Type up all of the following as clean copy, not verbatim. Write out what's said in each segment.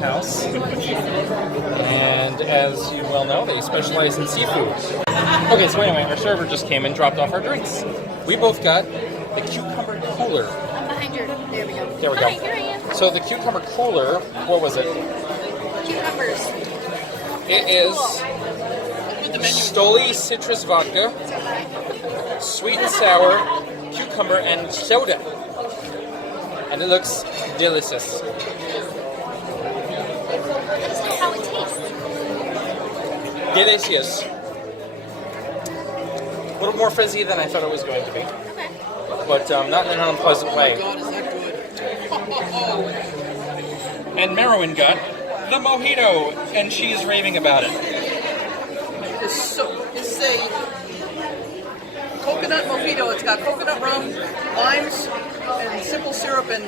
Boathouse. And as you well know, they specialize in seafood. Okay, so anyway, our server just came and dropped off our drinks. We both got the cucumber cooler. I'm behind you. There we go. There we go. Hi, here I am. So the cucumber cooler, what was it? Cucumbers. It is Stoli citrus vodka, sweet and sour, cucumber, and soda. And it looks delicious. Let us know how it tastes. Delicious. A little more fizzy than I thought it was going to be. Okay. But not in an unpleasant way. God, is that good? And Merowyn got the mojito, and she's raving about it. It's a coconut mojito. It's got coconut rum, limes, and simple syrup and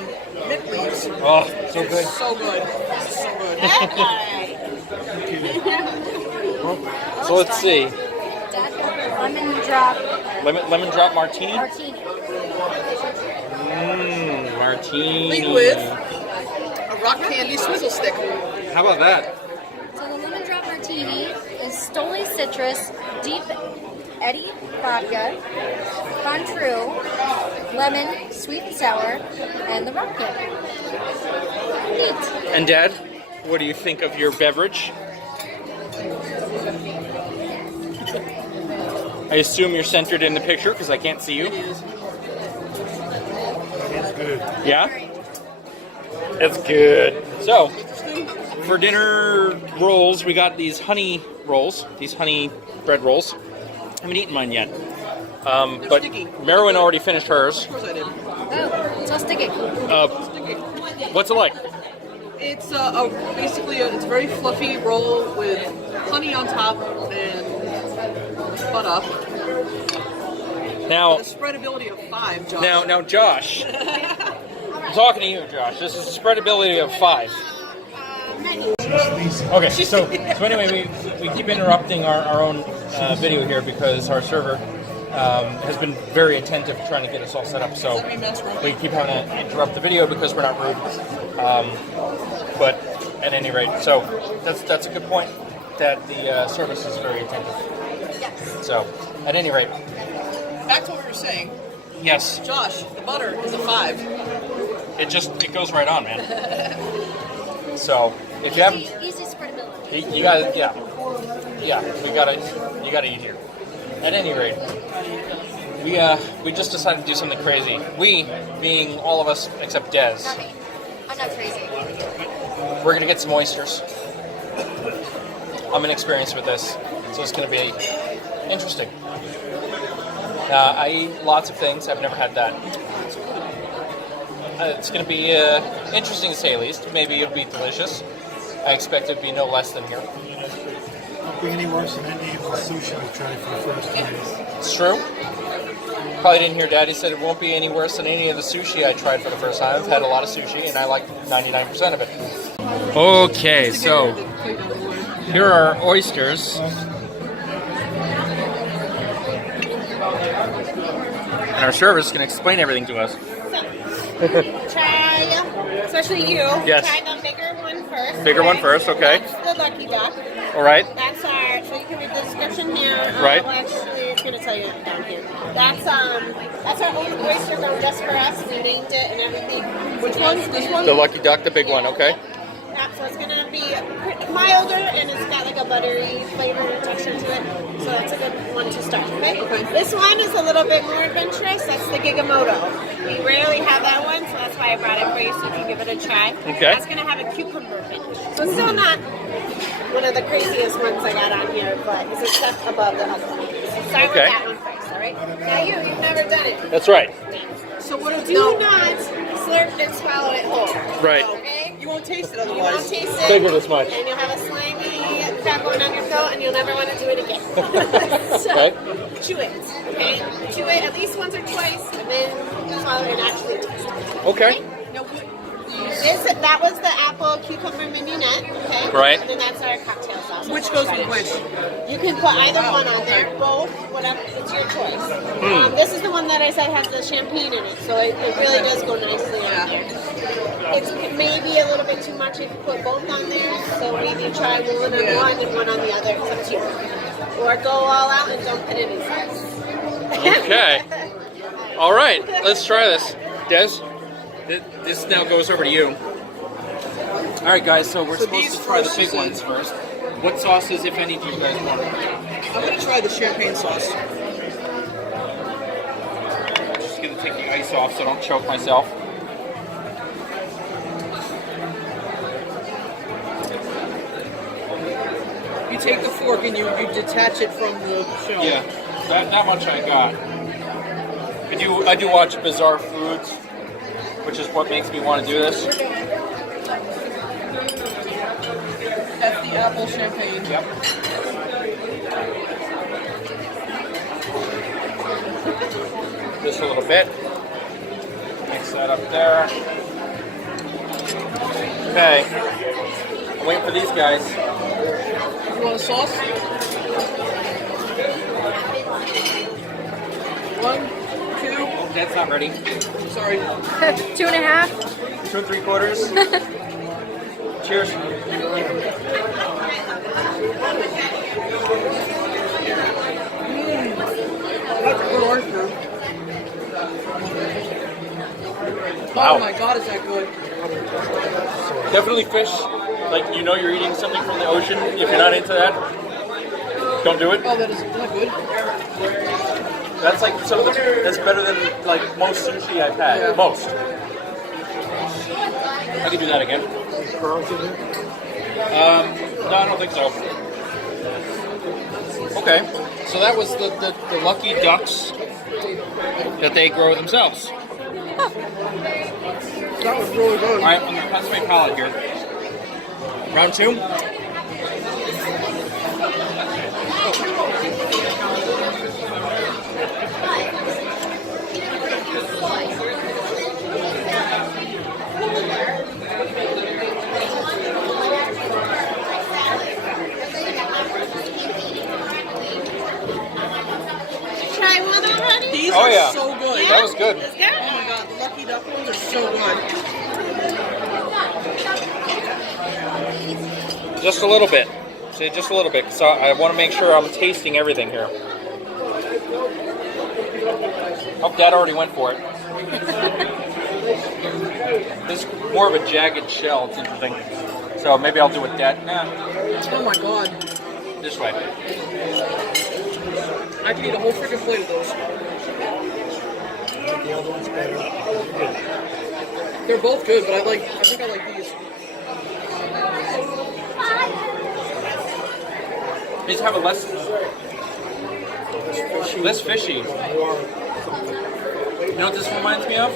mint leaves. Oh, so good. So good. It's so good. So let's see. Lemon drop Lemon drop martini? martini. Martini. Complete with a rock candy swizzle stick. How about that? So the lemon drop martini is Stoli citrus, deep eddy vodka, Contreau, lemon, sweet and sour, and the rock candy. Neat. And Dad, what do you think of your beverage? I assume you're centered in the picture because I can't see you. It is. It's good. Yeah? It's good. So, for dinner rolls, we got these honey rolls, these honey bread rolls. I haven't eaten mine yet. But sticky. Merowyn already finished hers. Of course I did. Oh, it's all sticky. What's it like? It's basically it's a very fluffy roll with honey on top and butt up. Now, The spreadability of 5, Josh. now, Josh. I'm talking to you, Josh. This is a spreadability of 5. Okay, so anyway, we keep interrupting our own video here because our server has been very attentive trying to get us all set up. So we keep having to interrupt the video because we're not rude. But at any rate, so that's a good point that the service is very attentive. Yes. So at any rate, Back to what we were saying. yes, Josh, the butter is a 5. it goes right on, man. So if you haven't. Easy spreadability. You gotta, yeah, you gotta eat here. At any rate, we just decided to do something crazy. We, being all of us except Des, Not me. I'm not crazy. we're gonna get some oysters. I'm inexperienced with this, so it's gonna be interesting. I eat lots of things. I've never had that. It's gonna be interesting to say the least. Maybe it'll be delicious. I expect it to be no less than here. Won't be any worse than any of the sushi we tried for the first time. It's true. Probably didn't hear Daddy said it won't be any worse than any of the sushi I tried for the first time. I've had a lot of sushi and I like 99% of it. Okay, so here are oysters. And our server's going to explain everything to us. Try, especially you, Yes. try the bigger one first. Bigger one first, okay. That's the Lucky Duck. All right. That's our, so you can read the description here. Right. Well, actually, it's going to tell you down here. That's our own oyster grown just for us. We named it and everything. Which one? This one? The Lucky Duck, the big one, okay. Yeah, so it's going to be milder and it's got like a buttery flavor and texture to it. So that's a good one to start, okay? This one is a little bit more adventurous. That's the Gigamoto. We rarely have that one, so that's why I brought it for you so you can give it a try. Okay. That's going to have a cucumber finish. So it's still not one of the craziest ones I got on here, but it's a step above the other one. So start Okay. with that one first, all right? Now you've never done it. That's right. So what is Do not slurp and swallow it whole. Right. Okay? You won't taste it You won't otherwise. taste it. Figured as much. And you'll have a slimy crap going on your throat, and you'll never want to do it again. So, Okay. chew it, okay? Chew it at least once or twice, and then swallow it and actually taste it. Okay. Now, That was the apple cucumber mignonette, okay? Right. And then that's our cocktail sauce. which goes with which? You can put either one on there, both, whatever, it's your choice. This is the one that I said has the champagne in it, so it really does go nicely on there. It's maybe a little bit too much if you put both on there. So maybe try one on one and one on the other. It's up to you. Or go all out and don't put any sauce. Okay. All right, let's try this. Des, this now goes over to you. All right, guys, so we're supposed to try the big ones first. What sauces, if any, do you guys want? I'm going to try the champagne sauce. Just going to take the ice off so I don't choke myself. You take the fork and you detach it from the shell. Yeah, that much I got. I do watch Bizarre Foods, which is what makes me want to do this. That's the apple champagne. Yep. Just a little bit. Mix that up there. Okay. I'm waiting for these guys. You want a sauce? 1, 2. Oh, that's not ready. Sorry. 2.5. 2 3/4. Cheers. That's good orange fruit. Wow. Oh my god, is that good? Definitely fish. Like, you know you're eating something from the ocean. If you're not into that, don't do it. Oh, that is not good. That's like that's better than like most sushi I've had. Yeah. Most. I can do that again. Pearls in here? No, I don't think so. Okay, so that was the lucky ducks that they grow themselves. That was really good. All right, I'm gonna pass my palate here. Round 2. Try one already? These Oh, are yeah. so good. That was good. It's good. Oh my god, the Lucky Duck ones are so good. Just a little bit. See, just a little bit. So I want to make sure I'm tasting everything here. Oh, Dad already went for it. This is more of a jagged shell. It's interesting. So maybe I'll do it that. Nah, Oh my god. this way. I can eat a whole freaking plate of those. The other one's better. They're both good, but I think I like these. These have a less fishy. You know what this reminds me of?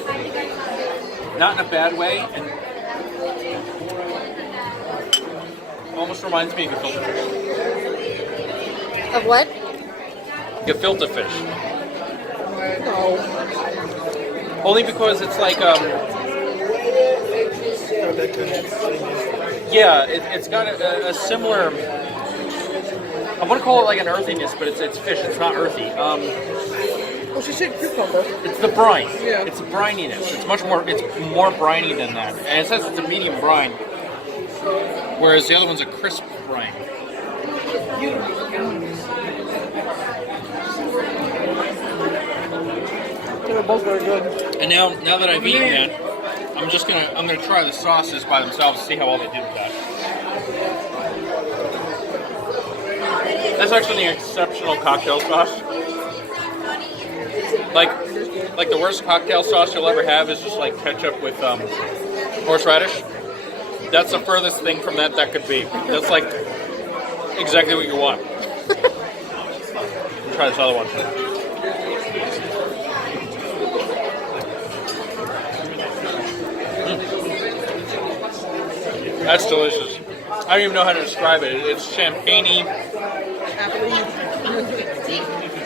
Not in a bad way, and almost reminds me of gefilte fish. Of what? Gefilte fish. No. Only because it's like yeah, it's got a similar. I want to call it like an earthiness, but it's fish. It's not earthy. Oh, she said cucumber. It's the brine. Yeah. It's brininess. It's much more. It's more briny than that, and it says it's a medium brine, whereas the other one's a crisp brine. They're both very good. And now that I've eaten that, I'm gonna try the sauces by themselves, see how well they did with that. That's actually an exceptional cocktail sauce. Like the worst cocktail sauce you'll ever have is just like ketchup with horseradish. That's the furthest thing from that could be. That's like exactly what you want. Try this other one. That's delicious. I don't even know how to describe it. It's champagne-y.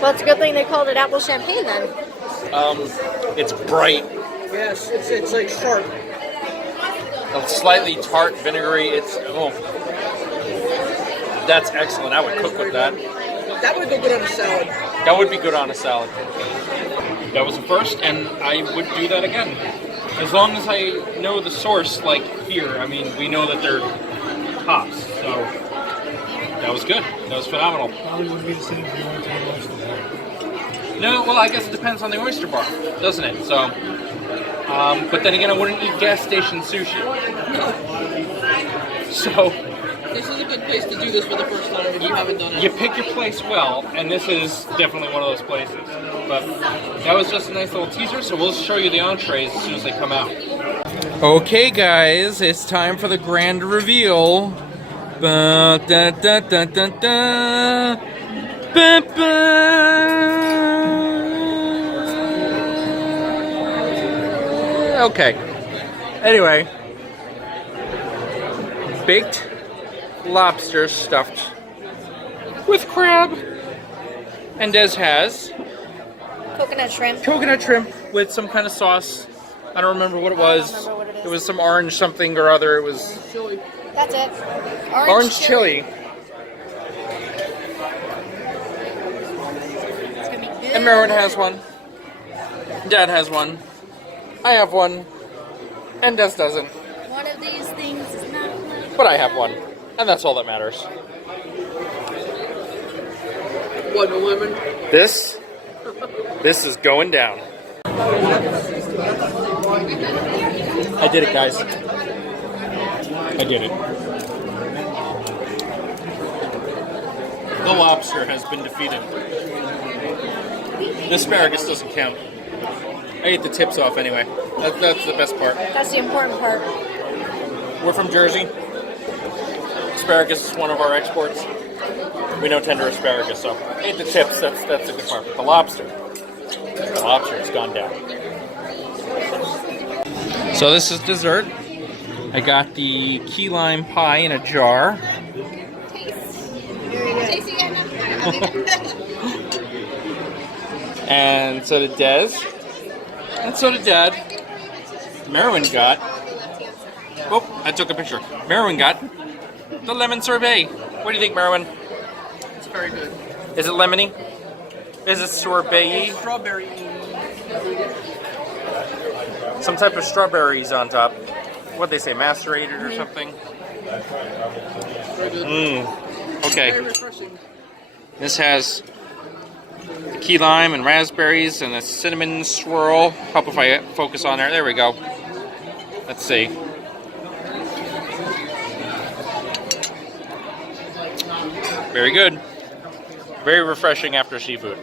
Well, it's a good thing they called it apple champagne then. It's bright. Yes, it's like sharp. Slightly tart, vinegary. That's excellent. I would cook with that. That would go good on a salad. That would be good on a salad. That was the first, and I would do that again. As long as I know the source, like here, I mean, we know that they're tops, so that was good. That was phenomenal. Probably wouldn't be the same if you went to an oyster bar. No, well, I guess it depends on the oyster bar, doesn't it? So, but then again, I wouldn't eat gas station sushi. So, This is a good place to do this for the first time if you haven't done it. you pick your place well, and this is definitely one of those places. But that was just a nice little teaser, so we'll show you the entrees as soon as they come out. Okay, guys, it's time for the grand reveal. Ba, da, da, da, da, da. Ba, ba. Okay. Anyway, baked lobster stuffed with crab, and Des has Coconut shrimp. coconut shrimp with some kind of sauce. I don't remember what it was. remember what it is. It was some orange something or other. It was That's it. orange chili. It's gonna be good. And Merwin has one. Dad has one. I have one. And Des doesn't. One of these things is not like But I have one. And that's all that matters. What, no lemon? This is going down. I did it, guys. I did it. The lobster has been defeated. The asparagus doesn't count. I ate the tips off anyway. That's the best part. That's the important part. We're from Jersey. Asparagus is one of our exports. We know tender asparagus, so I ate the tips. That's a good part. But the lobster has gone down. So this is dessert. I got the key lime pie in a jar. And so did Des. And so did Dad. Merwin got... Oh, I took a picture. Merwin got the lemon sorbet. What do you think, Merwin? It's very good. Is it lemony? Is it sorbet-y? Strawberry. Some type of strawberries on top. What'd they say, macerated or something? Very good. Okay. Very refreshing. This has the key lime and raspberries and a cinnamon swirl. Help if I focus on there. There we go. Let's see. Very good. Very refreshing after seafood.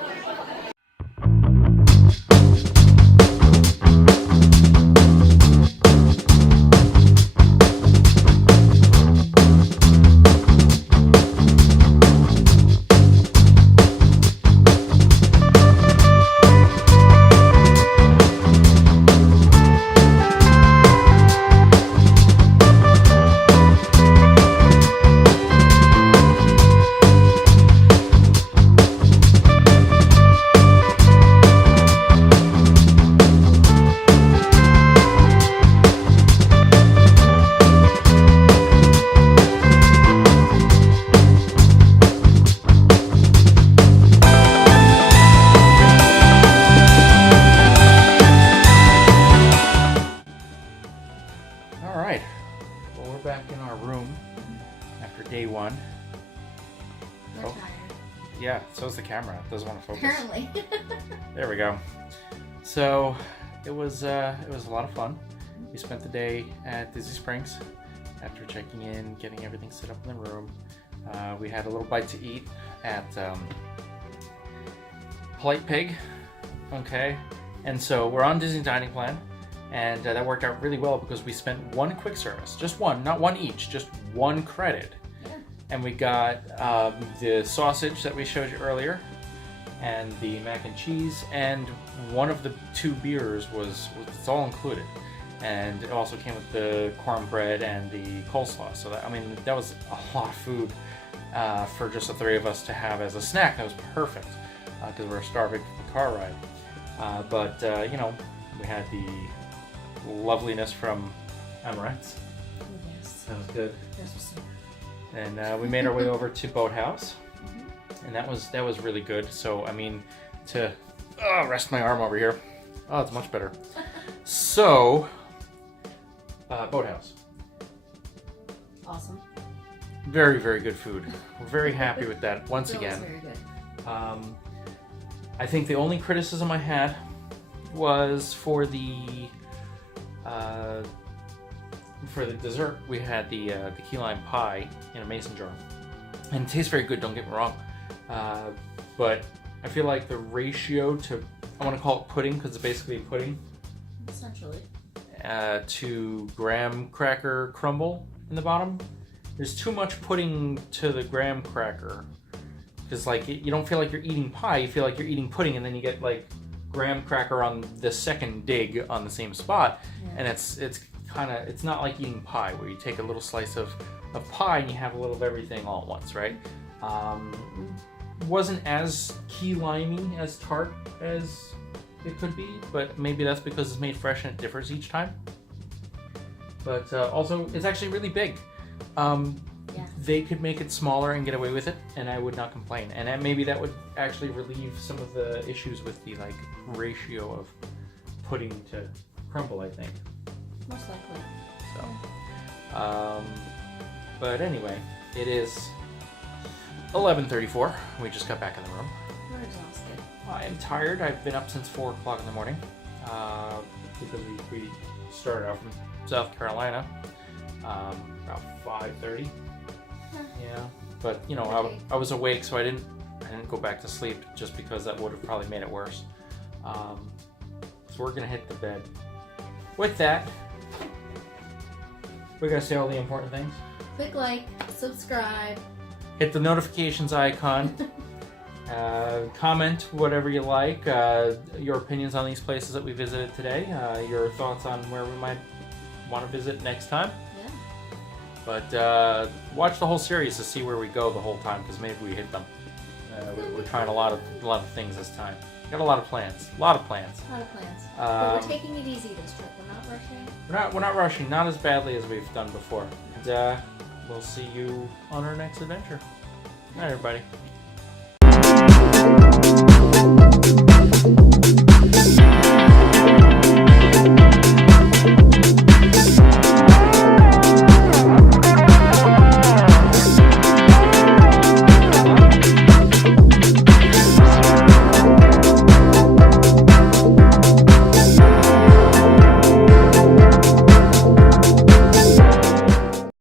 Back in our room after day one. We're Oh, tired. yeah, so's the camera. It doesn't want to focus. Apparently. There we go. So it was a lot of fun. We spent the day at Disney Springs after checking in, getting everything set up in the room. We had a little bite to eat at Polite Pig. Okay, and so we're on Disney Dining Plan. And that worked out really well because we spent one quick service, just one, not one each, just one credit. Yeah. And we got the sausage that we showed you earlier, and the mac and cheese, and one of the two beers was it's all included. And it also came with the cornbread and the coleslaw. So that, I mean, that was a lot of food for just the three of us to have as a snack. That was perfect because we were starving from the car ride. But you know, we had the loveliness from Amaret's. Yes. That was good. This was so And we made our way over to Boathouse, and that was really good. So I mean, to rest my arm over here. Oh, it's much better. So Boathouse. Awesome. Very, very good food. We're very happy with that once That was again. very good. I think the only criticism I had was for the dessert. We had the key lime pie in a mason jar, and it tastes very good. Don't get me wrong, but I feel like the ratio to, I want to call it pudding because it's basically pudding, Essentially. to graham cracker crumble in the bottom. There's too much pudding to the graham cracker. Because like you don't feel like you're eating pie, you feel like you're eating pudding, and then you get like graham cracker on the second dig on the same spot, and it's not like eating pie where you take a little slice of pie and you have a little of everything all at once, right? Wasn't as key limey as tart as it could be, but maybe that's because it's made fresh and it differs each time. But also, it's actually really big. They could make it smaller and get away with it, and I would not complain. And maybe that would actually relieve some of the issues with the like ratio of pudding to crumble, I think. Most likely. So, but anyway, it is 11:34. We just got back in the room. We're exhausted. I am tired. I've been up since 4 o'clock in the morning because we started out from South Carolina about 5:30. Yeah, but you know, I was awake, so I didn't go back to sleep just because that would have probably made it worse. So we're gonna hit the bed. With that, we're gonna say all the important things. Click like, subscribe. Hit the notifications icon. Comment whatever you like. Your opinions on these places that we visited today. Your thoughts on where we might want to visit next time. Yeah. But watch the whole series to see where we go the whole time, because maybe we hit them. We're trying a lot of things this time. Got a lot of plans. A lot of plans. But we're taking it easy this trip. We're not rushing. We're not rushing. Not as badly as we've done before. And we'll see you on our next adventure. All right, everybody.